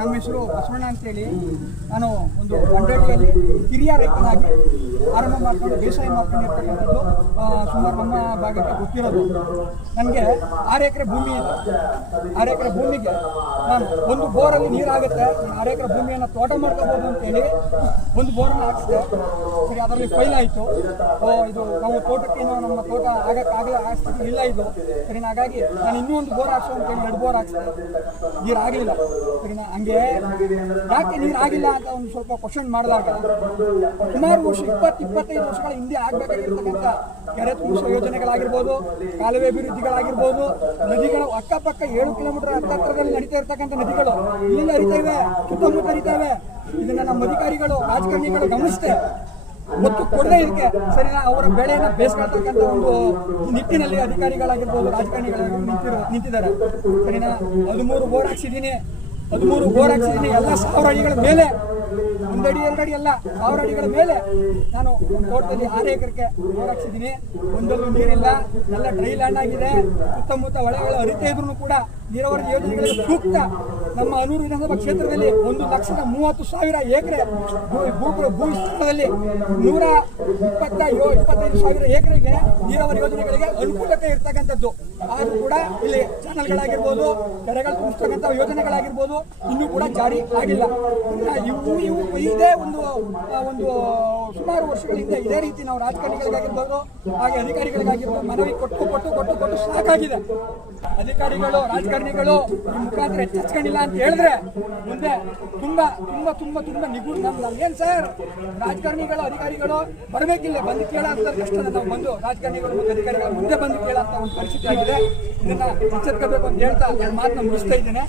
ನಮ್ಮ ಹೆಸರು ಬಸವಣ್ಣ ಅಂತೇಳಿ. ನಾನು ಒಂದು ಮಂಡಳಿಯಲ್ಲಿ ಹಿರಿಯ ರೈತನಾಗಿ ಆರಂಭ ಮಾಡ್ಕೊಂಡು ಬೇಸಾಯ ಮಾಡ್ಕೊಂಡಿರ್ತಕ್ಕಂಥದ್ದು ಸುಮಾರು ನಮ್ಮ ಭಾಗಕ್ಕೆ ಗೊತ್ತಿರೋದು. ನನಗೆ 6 ಎಕರೆ ಭೂಮಿ ಇದೆ. 6 ಎಕರೆ ಭೂಮಿಗೆ ನಾನು ಒಂದು ಬೋರಲ್ಲಿ ನೀರಾಗುತ್ತೆ, 6 ಎಕರೆ ಭೂಮಿಯನ್ನು ತೋಟ ಮಾಡ್ಕೋಬೋದು ಅಂತೇಳಿ ಒಂದು ಬೋರನ್ನು ಹಾಕಿಸಿದೆ. ಸರಿ, ಅದರಲ್ಲಿ ಫೈಲ್ ಆಯಿತು. ಇದು ನಾವು ತೋಟಕ್ಕೇನು ನಮ್ಮ ತೋಟ ಆಗಕ್ಕಾಗಲ್ಲ ಸ್ಥಿತಿ ಇಲ್ಲ ಇದು. ಸರಿನಾ, ಹಾಗಾಗಿ ನಾನು ಇನ್ನೂ ಒಂದು ಬೋರ್ ಹಾಕ್ಸೋ ಅಂತೇಳಿ 2 ಬೋರ್ ಹಾಕ್ಸಿದೆ. ನೀರು ಆಗಲಿಲ್ಲ. ಸರಿನಾ, ಹಂಗೆ ಯಾಕೆ ನೀರು ಆಗಿಲ್ಲ ಅಂತ ಒಂದು ಸ್ವಲ್ಪ ಕ್ವಶನ್ ಮಾಡಿದಾಗ ಸುಮಾರು ವರ್ಷ 20-25 ವರ್ಷಗಳ ಹಿಂದೆ ಆಗಬೇಕಾಗಿರ್ತಕ್ಕಂಥ ಕೆರೆ ತುಂಬಿಸುವ ಯೋಜನೆಗಳಾಗಿರ್ಬೋದು, ಕಾಲುವೆ ಅಭಿವೃದ್ಧಿಗಳಾಗಿರ್ಬೋದು, ನದಿಗಳು ಅಕ್ಕಪಕ್ಕ 7 ಕಿಲೋಮೀಟರ್ ಹತ್ತತ್ರದಲ್ಲಿ ನಡೀತಾ ಇರ್ತಕ್ಕಂಥ ನದಿಗಳು ಇಲ್ಲಿಂದ ಹರಿತಾ ಇವೆ, ಸುತ್ತಮುತ್ತ ಹರಿತಾ ಇವೆ. ಇದನ್ನ ನಮ್ಮ ಅಧಿಕಾರಿಗಳು ರಾಜಕಾರಣಿಗಳು ಗಮನಿಸುತ್ತೆ, ಒತ್ತು ಕೊಡದೆ ಇದಕ್ಕೆ ಸರಿನಾ ಅವರ ಬೆಳೆಯನ್ನು ಬೇಯಿಸ್ಕೊಳ್ತಕ್ಕಂಥ ಒಂದು ನಿಟ್ಟಿನಲ್ಲಿ ಅಧಿಕಾರಿಗಳಾಗಿರ್ಬೋದು ರಾಜಕಾರಣಿಗಳಾಗಿರ್ಬೋದು ನಿಂತಿದ್ದಾರೆ. ಸರಿನಾ, 13 ಬೋರ್ ಹಾಕ್ಸಿದ್ದೀನಿ. 13 ಬೋರ್ ಹಾಕ್ಸಿದ್ದೀನಿ. ಎಲ್ಲ 1000 ಅಡಿಗಳ ಮೇಲೆ, 1 ಅಡಿ 2 ಅಡಿ ಎಲ್ಲ 1000 ಅಡಿಗಳ ಮೇಲೆ ನಾನು ತೋಟದಲ್ಲಿ 6 ಎಕರೆಗೆ ಬೋರ್ ಹಾಕ್ಸಿದ್ದೀನಿ. ಒಂದಲ್ಲೂ ನೀರಿಲ್ಲ, ಎಲ್ಲ ಡ್ರೈ ಲ್ಯಾಂಡ್ ಆಗಿದೆ. ಸುತ್ತಮುತ್ತ ಹೊಳೆಗಳು ಹರಿತಾ ಇದ್ರು ಕೂಡ ನೀರಾವರಿ ಯೋಜನೆಗಳಿಗೆ ಸೂಕ್ತ ನಮ್ಮ ಅನೂರು ವಿಧಾನಸಭಾ ಕ್ಷೇತ್ರದಲ್ಲಿ 1,30,000 ಎಕರೆ ಭೂ ವಿಸ್ತೀರ್ಣದಲ್ಲಿ 125,000 ಎಕರೆಗೆ ನೀರಾವರಿ ಯೋಜನೆಗಳಿಗೆ ಅನುಕೂಲತೆ ಇರ್ತಕ್ಕಂಥದ್ದು. ಆದರೂ ಕೂಡ ಇಲ್ಲಿ ಚಾನಲ್ಗಳಾಗಿರ್ಬೋದು, ಕೆರೆಗಳು ತುಂಬಿಸ್ತಕ್ಕಂಥ ಯೋಜನೆಗಳಾಗಿರ್ಬೋದು ಇನ್ನೂ ಕೂಡ ಜಾರಿ ಆಗಿಲ್ಲ. ಇವು ಇದೇ ಒಂದು ಸುಮಾರು ವರ್ಷಗಳಿಂದ ಇದೇ ರೀತಿ ನಾವು ರಾಜಕಾರಣಿಗಳಿಗಾಗಿರ್ಬೋದು ಹಾಗೆ ಅಧಿಕಾರಿಗಳಿಗಾಗಿರ್ಬೋದು ಮನವಿ ಕೊಟ್ಟು ಸಾಕಾಗಿದೆ. ಅಧಿಕಾರಿಗಳು ರಾಜಕಾರಣಿಗಳು ಈ ಮುಖಾಂತರ ಎಚ್ಚರಿಸ್ಕೊಂಡಿಲ್ಲ ಅಂತ ಹೇಳಿದ್ರೆ ಮುಂದೆ ತುಂಬಾ ತುಂಬಾ ತುಂಬಾ ತುಂಬಾ ನಿಗೂಢ. ಏನ್ ಸರ್, ರಾಜಕಾರಣಿಗಳು ಅಧಿಕಾರಿಗಳು ಬರಬೇಕಿಲ್ಲ, ಬಂದು ಕೇಳೋಂಥ ಕಷ್ಟ. ನಾವು ಬಂದು ರಾಜಕಾರಣಿಗಳು ಮತ್ತು ಅಧಿಕಾರಿಗಳು ಮುಂದೆ ಬಂದು ಕೇಳೋಂಥ ಒಂದು ಪರಿಸ್ಥಿತಿ ಆಗಿದೆ. ಇದನ್ನ ಎಚ್ಚರಿಸಬೇಕು ಅಂತ ಹೇಳ್ತಾ ನನ್ನ ಮಾತನ್ನ ಮುಗಿಸ್ತಾ ಇದ್ದೇನೆ.